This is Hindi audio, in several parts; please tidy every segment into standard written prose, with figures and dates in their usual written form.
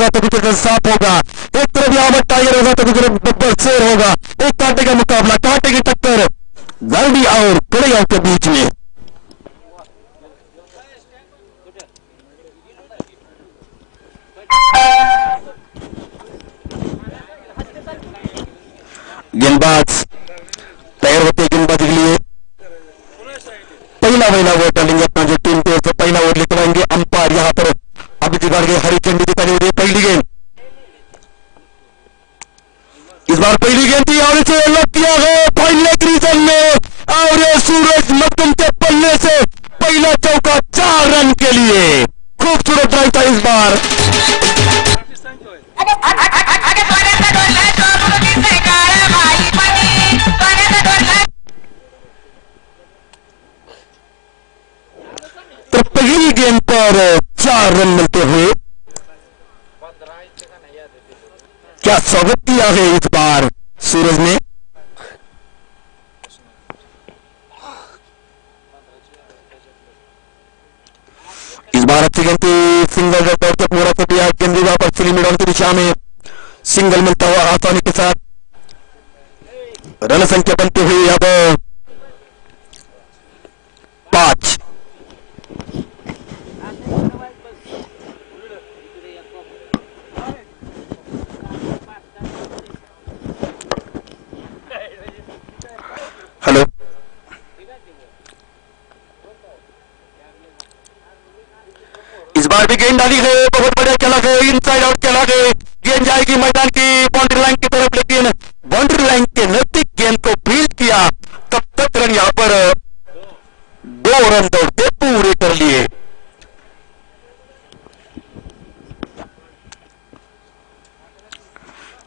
होगा तो दूसरी तरफ सांप होगा, एक तरफ यहाँ पर टाइगर होगा तो दूसरी तरफ बब्बर शेर होगा। एक कांटे का मुकाबला, कांटे की टक्कर गाड़ी और कड़ियों के बीच में। गेंदबाज तैयार होते गेंदबाजी के लिए पहला ओवर डालेंगे अपना जो टीम की ओर से पहला ओवर लेकर आएंगे। अंपायर यहां पर अभी दिखा गए हरी झंडी दिखाई दे रही है। पहली गेंद, इस बार पहली गेंद थी और इसे लग किया है पहले रीजन में और ये सूरज मक्कम के पल्ले से पहला चौका 4 रन के लिए। खूबसूरत ड्राइव था इस बार। तो पहली गेंद पर 4 रन मिलते हुए क्या स्वागत किया है इस बार सूरज ने। इस बार अच्छी गेंद सिंगल तौर पर पूरा कर दिया। गेंद वापस चली मिडॉन की दिशा में, सिंगल मिलता हुआ आसानी के साथ रन संख्या बनती हुई अब 5। हेलो, इस बार भी गेंद डाली है, बहुत बढ़िया खेला है, इनसाइड आउट खेला है। गेंद जाएगी मैदान की बाउंड्री लाइन की तरफ, लेकिन बाउंड्री लाइन के नजदीक गेंद को फील्ड किया, तब तक रन यहां पर 2 रन दौड़ते पूरे कर लिए।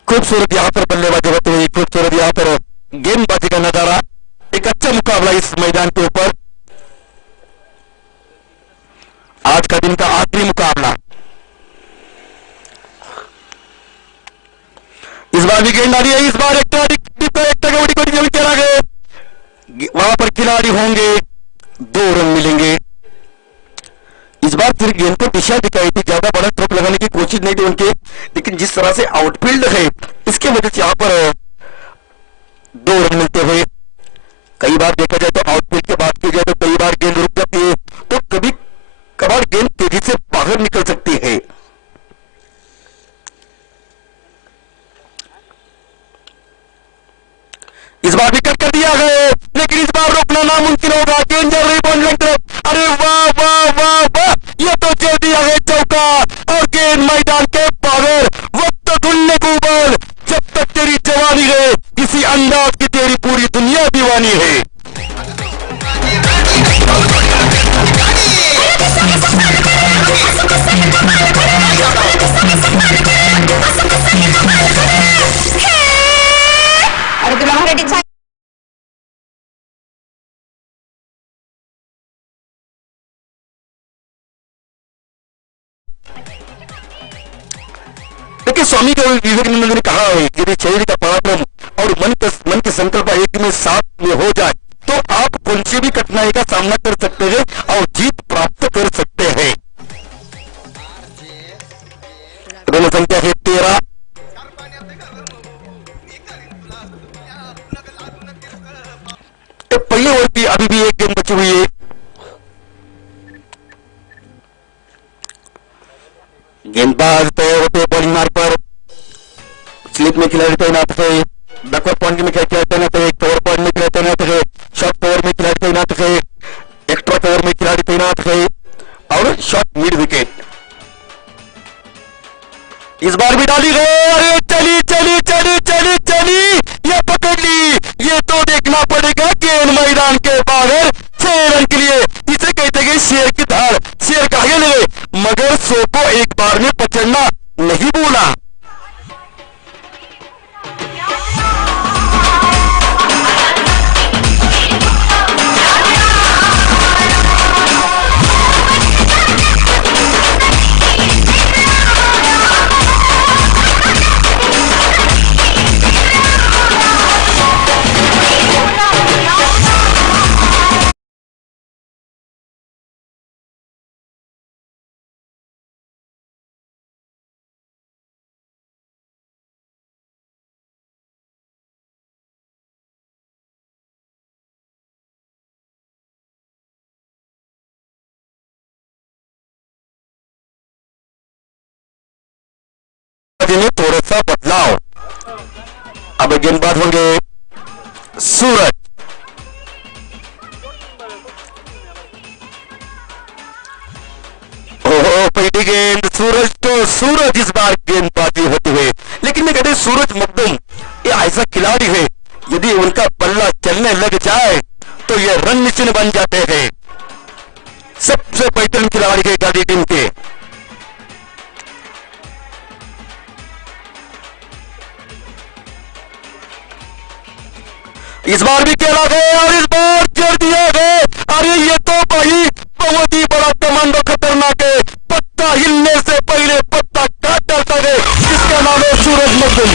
खूबसूरत यहां पर बल्लेबाजी होती हुई, खूबसूरत यहां पर गेंदबाजी का नजारा, एक अच्छा मुकाबला इस मैदान के ऊपर। आज का दिन का आखिरी मुकाबला। इस बार भी गेंद आ रही है, इस बार एक खेला गया, वहां पर खिलाड़ी होंगे, 2 रन मिलेंगे। इस बार फिर गेंद को दिशा दिखाई थी, ज्यादा बड़ा स्ट्रोक लगाने की कोशिश नहीं थी उनके, लेकिन जिस तरह से आउटफील्ड है इसके वजह से यहां पर 2 रन मिलते हुए। कई बार देखा जाए तो आउटफील्ड की बात की जाए तो कई बार गेंद रुक जाती है, तो कभी कभार गेंद तेजी से बाहर निकल सकती है। इस बार भी कट कर दिया गया, लेकिन इस बार रोकना नामुमकिन होगा। गेंद जा रही बॉल लेग तरफ, अरे वाह वाह वाह वाह, ये तो चल दिया है चौका और गेंद मैदान के बाहर। वक्त तो ढूंढने को बॉल, जब तक तेरी जवानी है किसी अंदाज की तेरी पूरी दुनिया दीवानी है। देखिए, स्वामी विवेकानंद ने कहा है यदि शरीर का पराक्रम और मन के संकल्प एक में साथ में हो जाए तो आप कौन सी भी कठिनाई का सामना कर सकते हैं और जीत प्राप्त कर सकते हैं। रन संख्या है 13। पहले ओवर की अभी भी एक गेंद बची हुई है। गेंदबाज तैयार होते बॉलिंग मार्ग पर, स्लिप में खिलाड़ी तैनात है, बैकवर्ड पॉइंट में खिलाड़ी तैनात है, कवर पॉइंट में खिलाड़ी तैनात है, शॉर्ट कवर में खिलाड़ी तैनात है, एक्स्ट्रा कवर में खिलाड़ी तैनात है और शॉर्ट मिड विकेट। इस बार भी डाली गई, अरे चली चली चली चली चली, ये पकड़ ली। ये तो देखना पड़ेगा गेंद मैदान के बाहर 6 रन के लिए। इसे कहते हैं शेर की धार, शेर कहे लगे मगर 100 को एक बार में पकड़ना नहीं भूला। सा बदलाव। अब गेंदबाज होंगे सूरज। ओहो, पहली गेंद सूरज तो सूरज इस बार गेंदबाजी होते हुए, लेकिन मैं कहते सूरज मखदूम ये ऐसा खिलाड़ी है, यदि उनका बल्ला चलने लग जाए तो ये रन निश्चित बन जाते हैं। सबसे बेहतरीन खिलाड़ी है गाड़ी टीम के। इस बार भी खेला गया और इस बार जड़ दिया गया। अरे ये तो भाई बहुत ही बड़ा कमांडो, खतरनाक है। पत्ता हिलने से पहले पत्ता काट डालता है, जिसका नाम है सूरज मखदूम।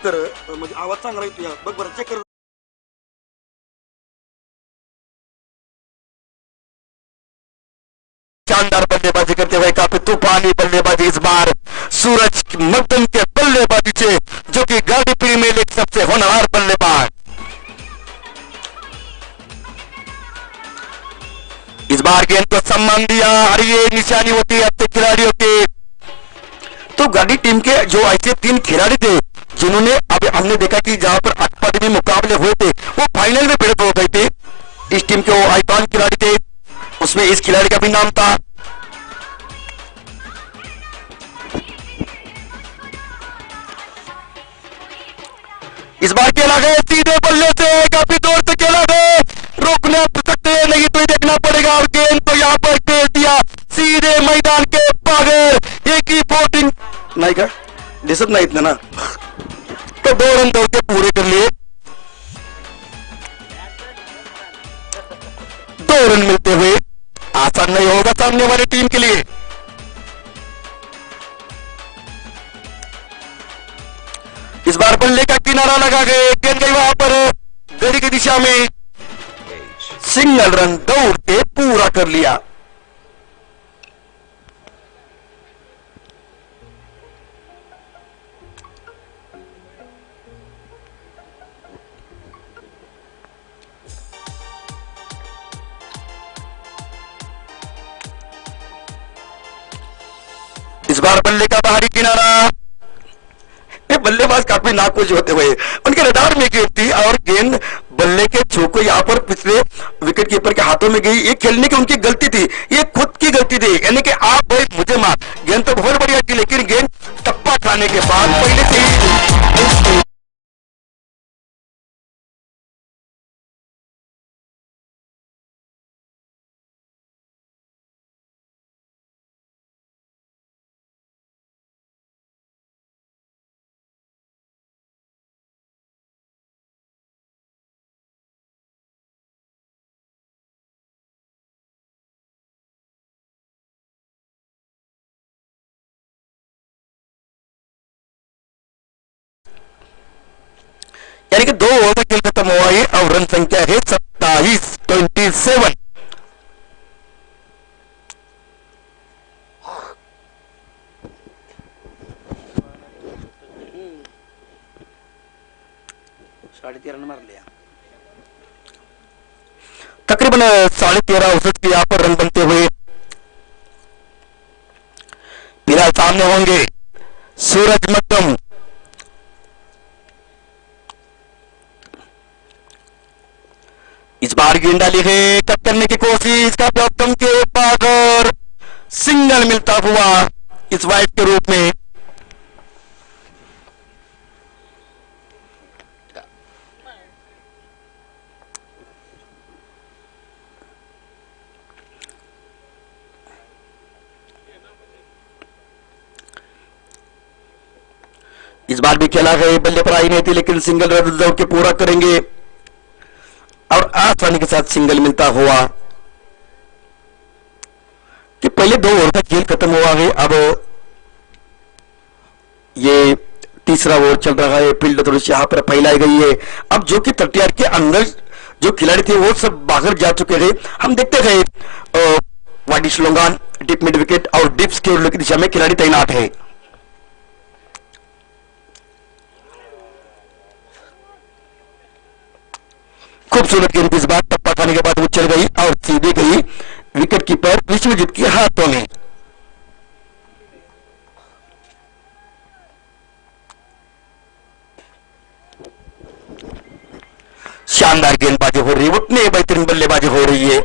म्हणजे आवाज चांगला येतो, बघ बरं, चेक कर। शानदार बल्लेबाजी करते हुए, काफी तूफानी बल्लेबाजी इस बार सूरज मखदूम के बल्लेबाजी से, जो कि गाड़ी प्रीमियर लीग सबसे होनहार बल्लेबाज। इस बार गेंद को सम्मान दिया और ये निशानी होती है अपने खिलाड़ियों की। तो गाड़ी टीम के जो ऐसे 3 खिलाड़ी थे जिन्होंने, अब हमने देखा कि जहां पर अकादमी मुकाबले हुए थे वो फाइनल में भिड़ंत हो गए थे। इस टीम के वो आइकॉन खिलाड़ी थे, उसमें इस खिलाड़ी का भी नाम था। इस बार खेला गया सीधे बल्ले से, काफी दूर से खेला गया, रोकने सकते नहीं तो देखना पड़ेगा। और गेंद तो यहाँ पर खेल दिया सीधे मैदान के बाहर। एक ही बोटिंग नहीं का दिसत नहीं इतना ना, तो 2 रन दौड़ के पूरे कर लिए। 2 रन मिलते हुए आसान नहीं होगा सामने वाली टीम के लिए। इस बार बल्ले का किनारा लगा गए, गेंद गई वहां पर गड़ी की दिशा में, सिंगल रन दौड़ के पूरा कर लिया। इस बार बल्ले का बाहरी किनारा, बल्लेबाज काफी नाखुश होते हुए, उनके रडार में गेंद थी और गेंद बल्ले के छू यहाँ पर पिछले विकेट कीपर के हाथों में गई। ये खेलने की उनकी गलती थी, ये खुद की गलती थी, यानी कि आप भाई मुझे मार, गेंद तो बहुत बढ़िया थी लेकिन गेंद टप्पा खाने के बाद पहले से ही यानी कि 2 ओवर में खेल खत्म हुआ है और रन संख्या है 27। रन मार लिया, तकरीबन 13.5 ओवर के यहाँ पर रन बनते हुए फिलहाल सामने होंगे सूरज मखदूम। इस बार गेंद डाली है, कट करने की कोशिश, का गौतम के बाद और सिंगल मिलता हुआ इस वाइड के रूप में। इस बार भी खेला गए, बल्ले पर आई नहीं थी लेकिन सिंगल रन दौड़ के पूरा करेंगे और आसानी के साथ सिंगल मिलता हुआ कि पहले 2 ओवर का खेल खत्म हुआ है। अब ये तीसरा ओवर चल रहा है, फील्ड थोड़ी सी यहाँ पर फैलाई गई है। अब जो कि 30 यार्ड के अंदर जो खिलाड़ी थे वो सब बाहर जा चुके हैं। हम देखते हैं वाडी श्लोंगान डीप मिड विकेट और डीप स्क्योर की दिशा में खिलाड़ी तैनात है। खूबसूरत गेंद इस बार टप्पा खाने के बाद वो चल गई और सीधे गई विकेट कीपर विश्वजीत के हाथों में। शानदार गेंदबाजी हो रही है, उतनी बेहतरीन बल्लेबाजी हो रही है।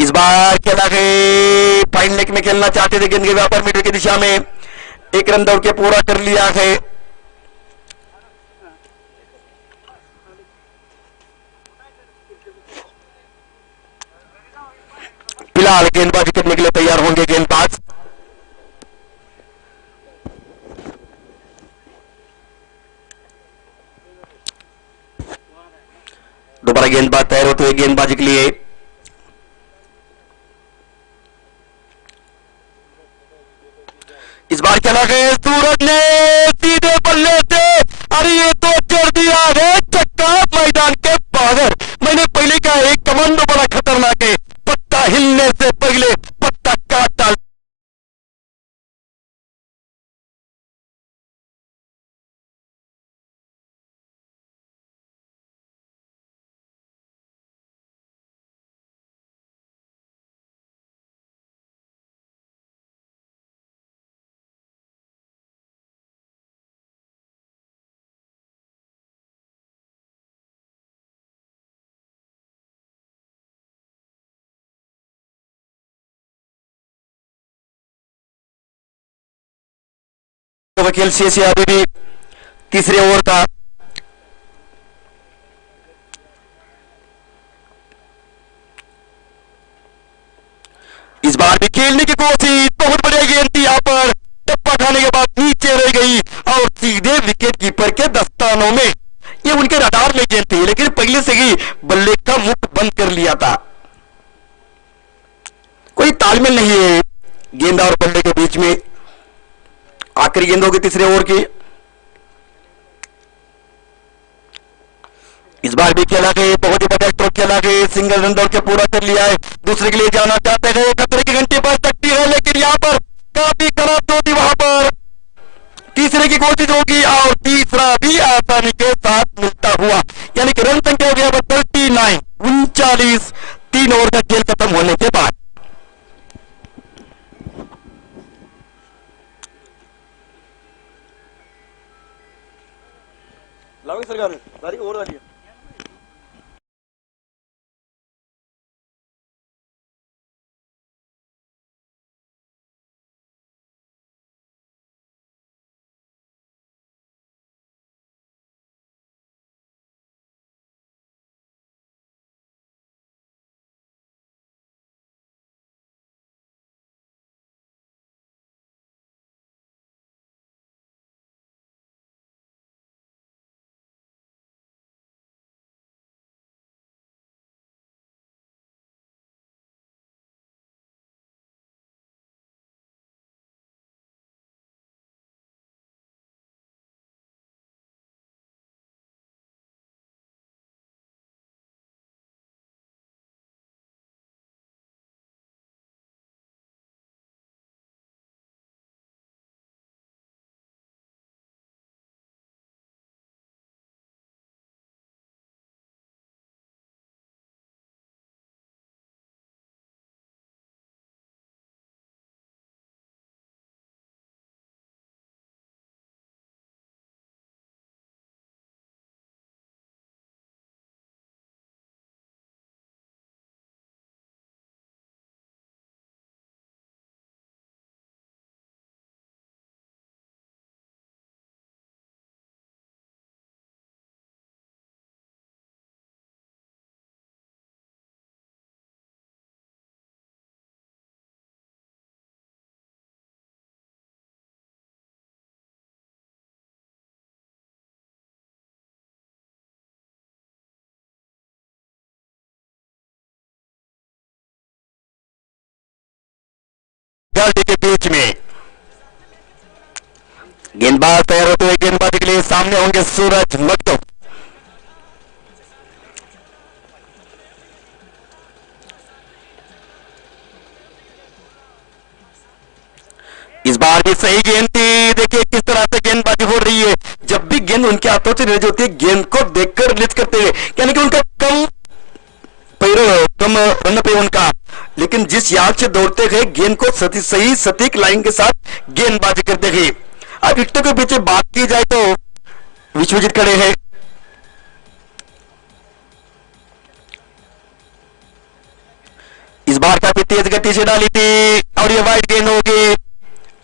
इस बार खेला गए, फाइन लेग में खेलना चाहते थे, गेंद के व्यापार मीटर की दिशा में 1 रन दौड़ के पूरा कर लिया है। फिलहाल गेंदबाजी करने के लिए तैयार होंगे गेंदबाज। दोबारा गेंदबाज तैयार होते हुए गेंदबाजी के लिए। इस बार खेला गया, सूरज ने सीधे बल्ले से, अरे ये तो कर दिया है चक्का मैदान के बाहर। मैंने पहले कहा एक कमांडो बड़ा खतरनाक है, पत्ता हिलने से पहले पत्ता काट डाल। वकील से अभी भी तीसरे ओवर का इस बार भी खेलने की कोशिश, बहुत बढ़िया गेंद थी, यहां पर टप्पा खाने के बाद नीचे रह गई और सीधे विकेट कीपर के दस्तानों में। ये उनके रडार में गेंद थी लेकिन पहले से ही बल्ले का मुख बंद कर लिया था। कोई तालमेल नहीं है गेंद और बल्ले के बीच में। आखिरी गेंद होगी तीसरे ओवर की। इस बार भी खेला गए, बहुत ही बढ़िया स्ट्रोक खेला गए, सिंगल रन दौड़ के पूरा कर लिया है। दूसरे के लिए जाना चाहते थे, खतरे की घंटी पर सकती है लेकिन यहां पर काफी खराब होती, वहां पर तीसरे की कोशिश होगी और तीसरा भी आसानी के साथ मिलता हुआ, यानी कि रन संख्या हो गया 39, 39 3 ओवर का खेल खत्म होने के बाद। लाओगे सरकार ने सारी ओवर वाली है। गाड़ी के बीच में गेंदबाज तैयार होते हुए गेंदबाजी के लिए सामने होंगे सूरज मकदूम। इस बार भी सही गेंद थी। देखिए किस तरह से गेंदबाजी हो रही है। जब भी गेंद उनके हाथों से रिलीज होती है, गेंद को देखकर रिलीज करते हैं, यानी कि उनका कम रन पे उनका, लेकिन जिस याद से दौड़ते गए, गेंद को सही सटीक लाइन के साथ गेंदबाजी करते गए। अब विकेटों के पीछे बात की जाए तो विश्वजीत खड़े हैं। इस बार काफी तेज गति से डाली थी और ये वाइड गेंद होगी।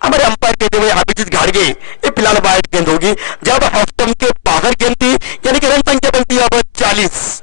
हमारे अंपायर कहते हुए अभिजीत घाड़गे, ये फिलहाल वाइड गेंद होगी। जब ऑफ स्टंप के बाहर गेंद थी, यानी कि रन संख्या बनती है अब 40।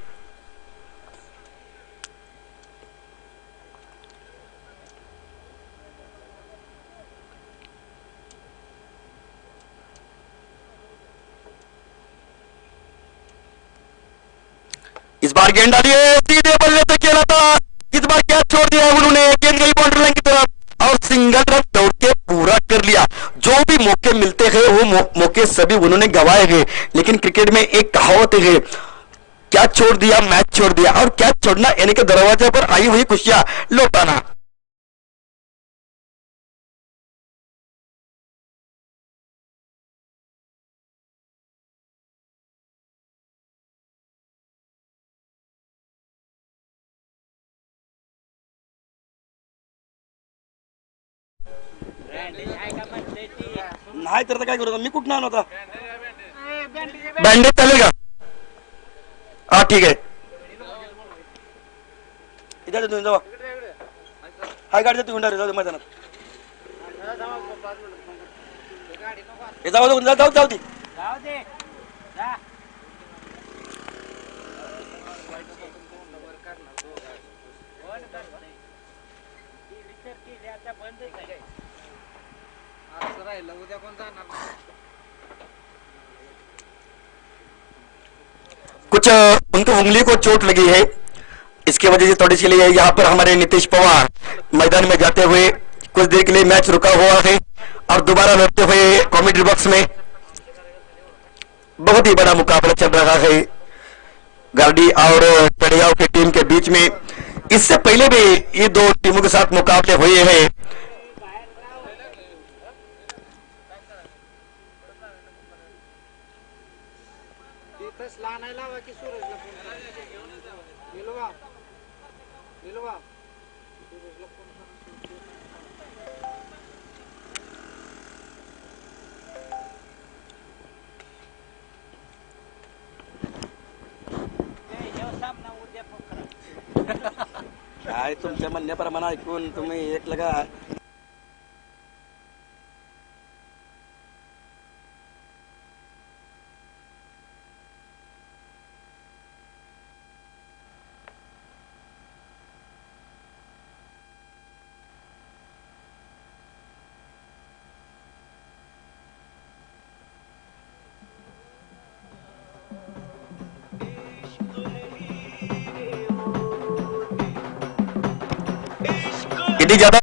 इस बार गेंद डाली है, सीधे बल्ले पे खेला था। इस बार क्या छोड़ दिया उन्होंने, गेंद गई बाउंड्री लाइन की तरफ और सिंगल रन दौड़ के पूरा कर लिया। जो भी मौके मिलते हैं वो मौके सभी उन्होंने गंवाए गए, लेकिन क्रिकेट में एक कहावत है, क्या छोड़ दिया मैच छोड़ दिया, और क्या छोड़ना यानी कि दरवाजे पर आई हुई खुशियां लौटाना। नाही तर काय करू, मी कुठं आणू आता, बँडेज चालेल का? हा ठीक आहे, इथे तुम्ही जावा, हाय गाडी तुम्ही जाऊ मैदानात, जाऊ जाऊ जाऊ ती कुछ उनकी उंगली को चोट लगी है, इसकी वजह से थोड़ी सी लिए यहाँ पर हमारे नीतीश पवार मैदान में जाते हुए कुछ देर के लिए मैच रुका हुआ है और दोबारा लौटते हुए कॉमेडी बॉक्स में बहुत ही बड़ा मुकाबला चल रहा है गार्डी और पड़ियाओं की टीम के बीच में। इससे पहले भी ये दो टीमों के साथ मुकाबले हुए हैं। काय तुमच्या म्हणण्याप्रमाणे ऐकून तुम्ही एक लगा इतनी ज्यादा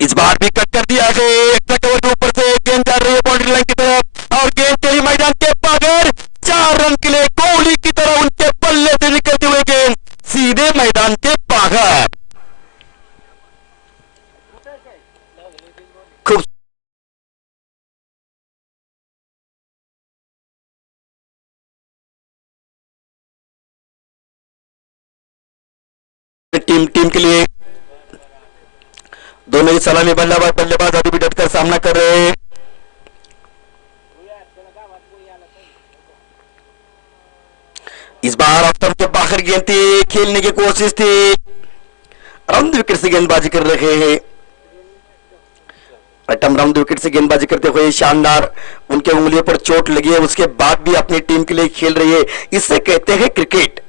इस बार भी कट कर दिया गया, एक्स्ट्रा कवर के ऊपर से गेंद जा रही है बाउंड्री लाइन की तरफ और गेंद चली मैदान के बाहर। 4 रन के लिए कोहली की तरह उनके बल्ले से निकलते हुए गेंद सीधे मैदान के बाहर। खूब टीम टीम के लिए दोनों ही सलामी बल्लेबाज अभी भी डटकर सामना कर रहे हैं। इस बार ऑफ स्टंप के बाहर गेंद थी, खेलने की कोशिश थी, राउंड विकेट से गेंदबाजी कर रहे हैं। अटम राउंड विकेट से गेंदबाजी करते हुए शानदार, उनके उंगलियों पर चोट लगी है, उसके बाद भी अपनी टीम के लिए खेल रही है, इससे कहते हैं क्रिकेट।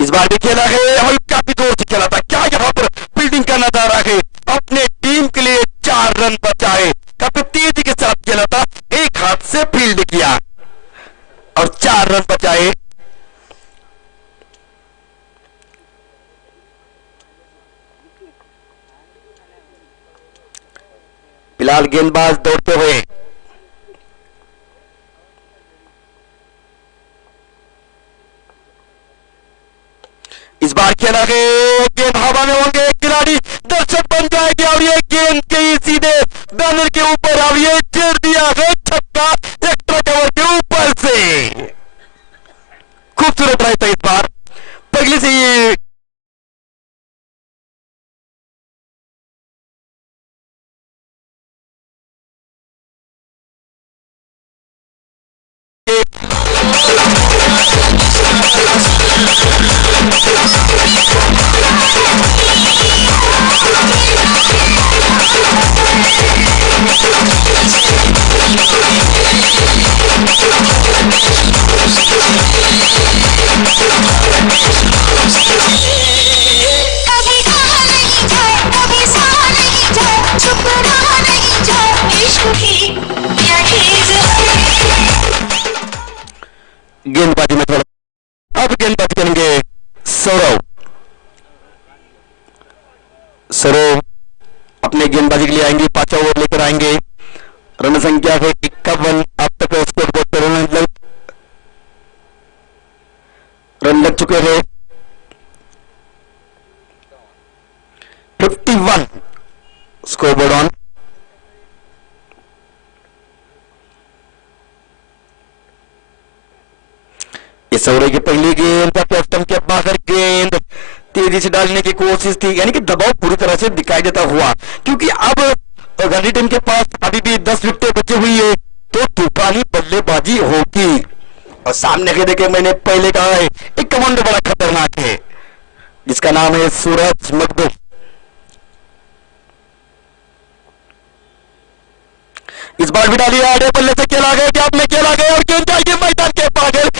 इस बार भी खेला है और काफी दूर से खेला था, क्या यहाँ पर फील्डिंग का नजारा है, अपने टीम के लिए 4 रन बचाए, काफी तेजी के साथ खेला था, एक हाथ से फील्ड किया और 4 रन बचाए। फिलहाल गेंदबाज दौड़ते हुए, इस बार खेला गया, गेंद हवा में होंगे, खिलाड़ी दर्शक बन जाएंगे और ये गेंद के सीधे बैनर के ऊपर अब ये चेड़ दिया है छक्का, एक्स्ट्रा कवर के ऊपर से। खूबसूरत रहा था इस बार, पहले से ये गेंदबाजी में थोड़ा, अब गेंदबाजी करेंगे सौरव। सौरव अपने गेंदबाजी के लिए आएंगे, 5वां ओवर लेकर आएंगे। रन संख्या है 51, अब तक स्कोर बोर्ड पर रन लग चुके हैं 51 स्कोर बोर्ड ऑन। इस ओवर की पहली गेंद स्टंप के बाहर गेंद तेजी से डालने की कोशिश थी, यानी कि दबाव पूरी तरह से दिखाई देता हुआ, क्योंकि अब गांधी टीम के पास अभी भी 10 विकेटें बची हुई है, तो तूफानी बल्लेबाजी होगी। और सामने के देखे, मैंने पहले कहा है, एक कमांडो बड़ा खतरनाक है जिसका नाम है सूरज मखदूम। इस बार भी डाली आड़े बल्ले से खेला गया, गैप में खेला गया और गेंद जाएगी मैदान के बाहर।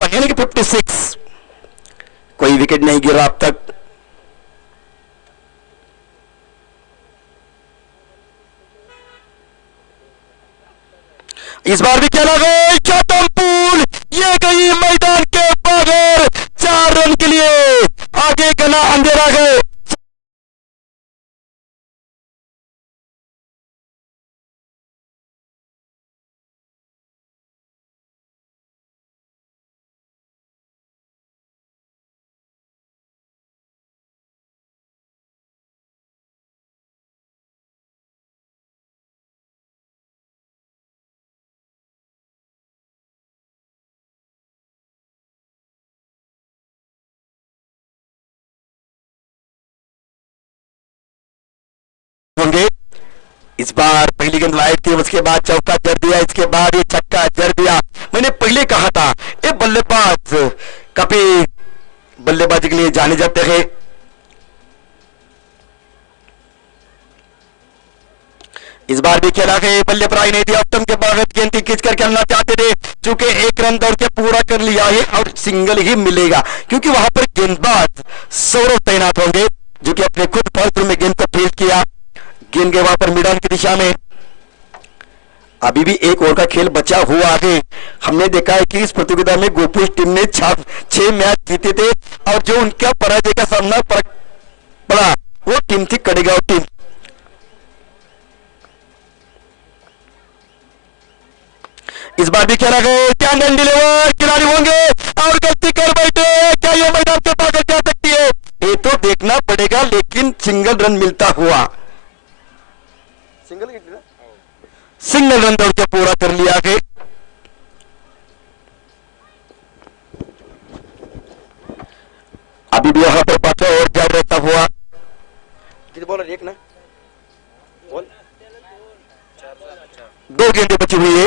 4यानी कि 56, कोई विकेट नहीं गिरा अब तक। इस बार भी खेला गया, चौथम पूल, ये गई मैदान के बाहर 4 रन के लिए, आगे घना अंधेरा है। होंगे। इस बार पहली गेंद वाइड थी, उसके बाद चौका जड़ दिया, इसके बाद ये छक्का जड़ दिया। मैंने पहले कहा था ये बल्लेबाज कभी बल्लेबाजी के लिए जाने जाते हैं। इस बार भी खेला है, बल्ले पर आई नहीं थी, ऑप्टम के बाहर गेंद की खींच कर खेलना चाहते थे, चूंकि एक रन दौड़ के पूरा कर लिया है और सिंगल ही मिलेगा, क्योंकि वहां पर गेंदबाज सौरव तैनात होंगे जो कि अपने खुद फॉल्ट में गेंद को फील्ड किया। गेंद के वहां पर मिडान की दिशा में। अभी भी एक ओवर का खेल बचा हुआ है। हमने देखा है कि इस प्रतियोगिता में गोपुर टीम ने 6 मैच जीते थे और जो उनका पराजय का सामना पड़ा वो टीम थी कड़ेगांव टीम। इस बार भी खेला गया, क्या डिलीवर खिलाड़ी होंगे और गलती कर बैठे, क्या ये मैदान से बाहर जा सकती है? ये तो देखना पड़ेगा, लेकिन सिंगल रन मिलता हुआ, सिंगल रन दौड़ के पूरा कर लिया है। अभी भी वहां पर पाछा और जा रहता हुआ बॉलर एक ना बोल 2 गेंदें बची हुई है,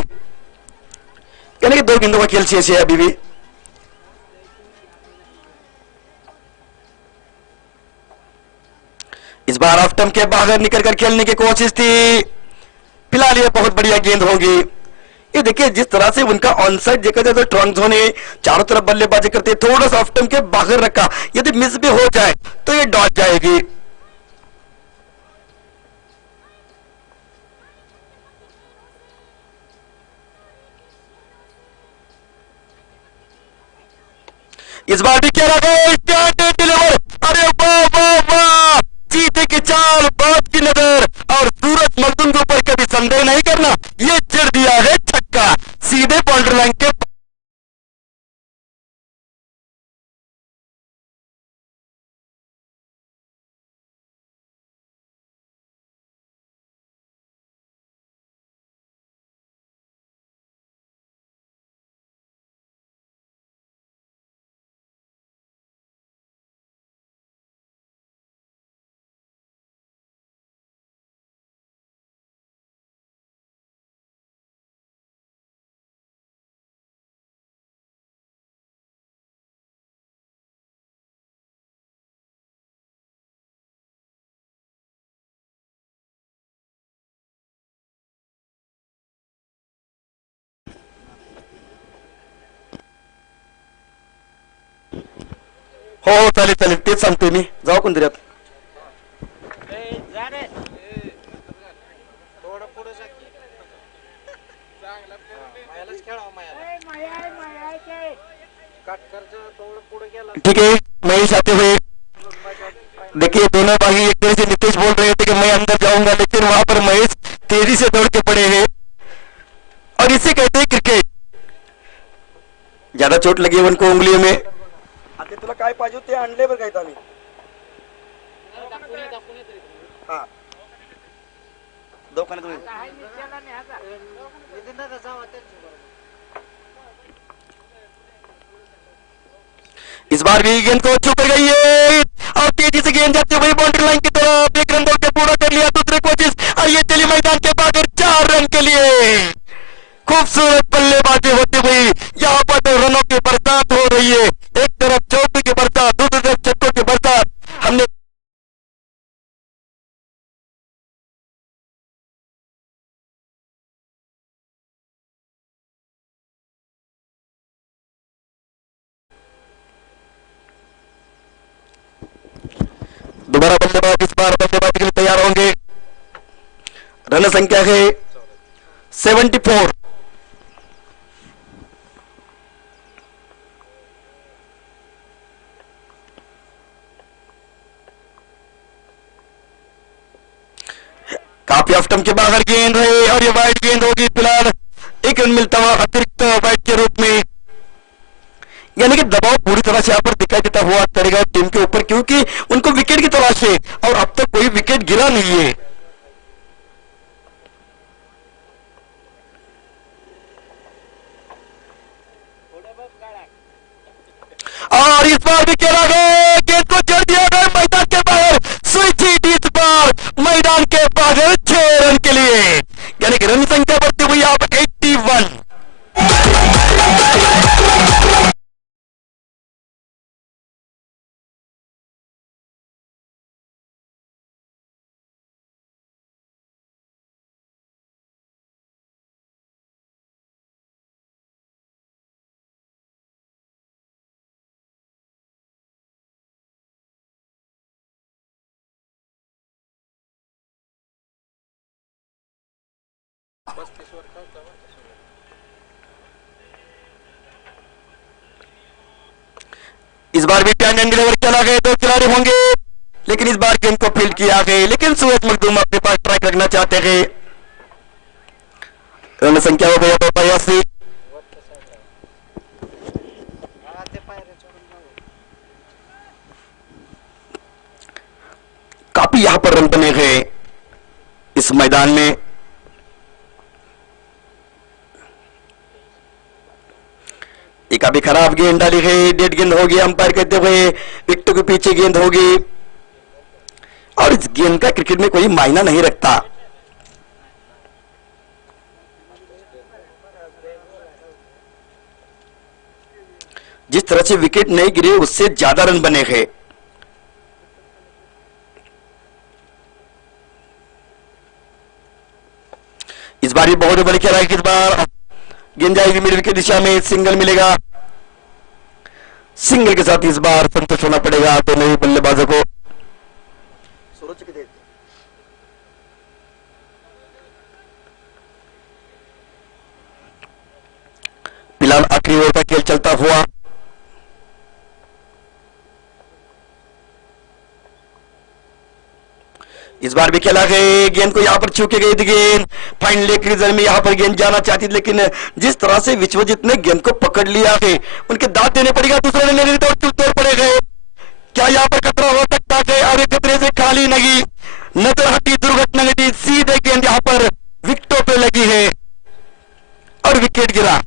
यानी कि 2 गेंदों का खेल शेष है अभी भी। इस बार ऑफ स्टंप के बाहर निकलकर खेलने की कोशिश थी, फिलहाल ये बहुत बढ़िया गेंद होगी। ये देखिए जिस तरह से उनका ऑन साइड देखा जाए तो ट्रॉन्स ने चारों तरफ बल्लेबाजी करते थोड़ा सा ऑफ स्टंप के बाहर रखा, यदि मिस भी हो जाए तो ये डॉट जाएगी। इस बार भी क्या लगा, अरे वाह वाह वाह, चीते की चाल, बात की नजर और सूरज मखदूम के ऊपर कभी संदेह नहीं करना, ये चिर दिया है छक्का सीधे बाउंड्री लाइन के। हो चालेल चालेल, तेच सांगतोय मी, जाऊ कुंदिऱ्यात। ठीक है, महेश आते हुए देखिए दोनों भाई एक तरह से नीतीश बोल रहे थे कि मैं अंदर जाऊंगा, लेकिन वहां पर महेश तेजी से दौड़ के पड़े हैं और इसे कहते हैं क्रिकेट। ज्यादा चोट लगी है उनको उंगलियों में। आता तुला काय पाहिजे ते आणले बरं काय आम्ही, हां दवाखान्यात होईल। इस बार भी गेंद को छू कर गई है और तेजी से गेंद जाते हुए बाउंड्री लाइन की तरफ, एक रन दौड़ के पूरा कर लिया, दूसरे कोशिश और ये चली मैदान के बाहर 4 रन के लिए। खूबसूरत बल्लेबाजी होती हुई यहाँ पर तो रनों की बरसात हो रही है, एक तरफ चौके की बरसात, दूसरी तरफ छक्कों की बरसात। हमने दोबारा बल्लेबाज इस बार बल्लेबाजी के लिए तैयार होंगे। रन संख्या है 74। काफी ऑफ स्टंप के बाहर गेंद है और ये वाइड गेंद होगी, फिलहाल 1 रन मिलता हुआ अतिरिक्त वाइड के रूप में, यानी कि दबाव पूरी तरह से यहाँ पर दिखाई देता हुआ करेगा टीम के ऊपर, क्योंकि उनको विकेट की तलाश है और अब तक कोई विकेट गिरा नहीं है। और इस बार भी खेला गया, गेंद को जड़ दिया गया मैदान के बाहर, स्विच हिट इस बार मैदान के बाहर इस बार भी टर्न एंड डिलीवर चला गए, 2 खिलाड़ी होंगे, लेकिन इस बार गेंद को फील्ड किया गए, लेकिन सूरज मखदूम अपने पास ट्रैक रखना चाहते हैं। रन संख्या हो गया 82। काफी यहां पर रन बने गए इस मैदान में। एक काफी खराब गेंद डाली गई, डेड गेंद होगी, अंपायर कहते हुए विकेटों के पीछे गेंद होगी, और इस गेंद का क्रिकेट में कोई मायना नहीं रखता। जिस तरह से विकेट नहीं गिरे उससे ज्यादा रन बने हैं। इस बार भी बहुत बड़ी खेला है, इस बार गेंद जाएगी मिड विकेट दिशा में, सिंगल मिलेगा। सिंगल के साथ इस बार संतुष्ट होना पड़ेगा दोनों ही बल्लेबाजों को। फिलहाल आखिरी ओवर का खेल चलता हुआ। इस बार भी खेला गए, गेंद को यहां पर छूके गई थी, गेंद फाइन लेग रीजन में यहां पर गेंद जाना चाहती थी, लेकिन जिस तरह से विश्वजीत ने गेंद को पकड़ लिया है, उनके दांत देने पड़ेगा, दूसरे ने लेने तो तोड़ पड़े गए। क्या यहां पर खतरा हो सकता है? और एक खतरे से खाली नहीं, नजर हटी, दुर्घटना घटी, सीधे गेंद यहां पर विकेटों पे लगी है और विकेट गिरा।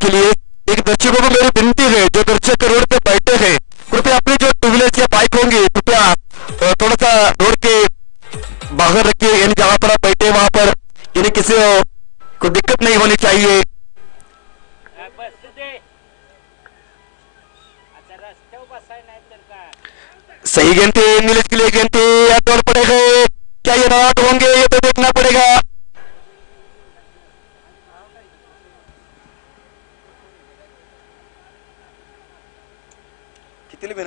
के लिए एक दर्शकों को मेरी विनती है, जो दर्शक रोड पे बैठे हैं, कृपया अपनी जो टू व्हीलर या बाइक होंगी कृपया थोड़ा सा रोड के बाहर रखिए, यानी जहां पर आप बैठे वहां पर, यानी किसी को दिक्कत नहीं होनी चाहिए। सही गेंद थी, नीलेश के लिए गेंद थी, या दौड़ पड़े गए, क्या ये नॉट होंगे? ये तो देखना पड़ेगा। कितने भी